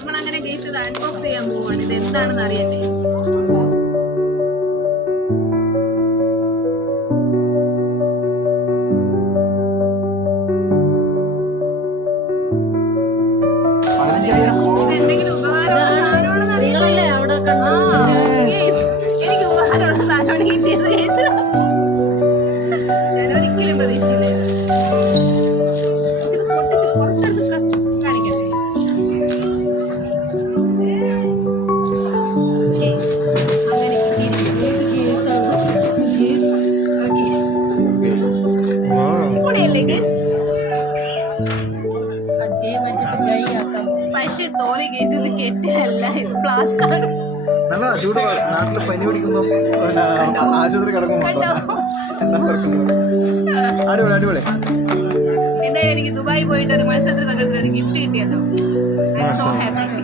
നമ്മളങ്ങനെ കേസ് ഇത് അൺബോക്സ് ചെയ്യാൻ പോവാണ്. ഇത് എന്താണെന്ന് അറിയട്ടെ. ഇതെന്തെങ്കിലും ഉപകാരമുള്ള സാധനമാണെന്ന് അറിയില്ലേ? എനിക്ക് ഉപകാരമുള്ള സാധനമാണ് കിട്ടിയത്. ഞാൻ ഒരിക്കലും പ്രതീക്ഷിച്ചില്ല. ഇത് പൊട്ടിച്ച് പുറത്തെടുത്ത് കാണിക്കട്ടെ. അങ്ങനെ പൊളിയല്ലേ കേസ്? പക്ഷേ സോറി കേസ്, ഇത് കെറ്റല്ല, ഇത് പ്ലാസ്റ്റാണ്. നല്ലതാ, ചൂട് നാട്ടില് പനി പിടിക്കുമ്പോ ആശുപത്രി കിടക്കുമ്പോ അടിപൊളി അടിപൊളി. എന്തായാലും എനിക്ക് ദുബായി പോയിട്ട് ഒരു മത്സരത്തിൽ ഒരു ഗിഫ്റ്റ് കിട്ടിയല്ലോ. I am so happy.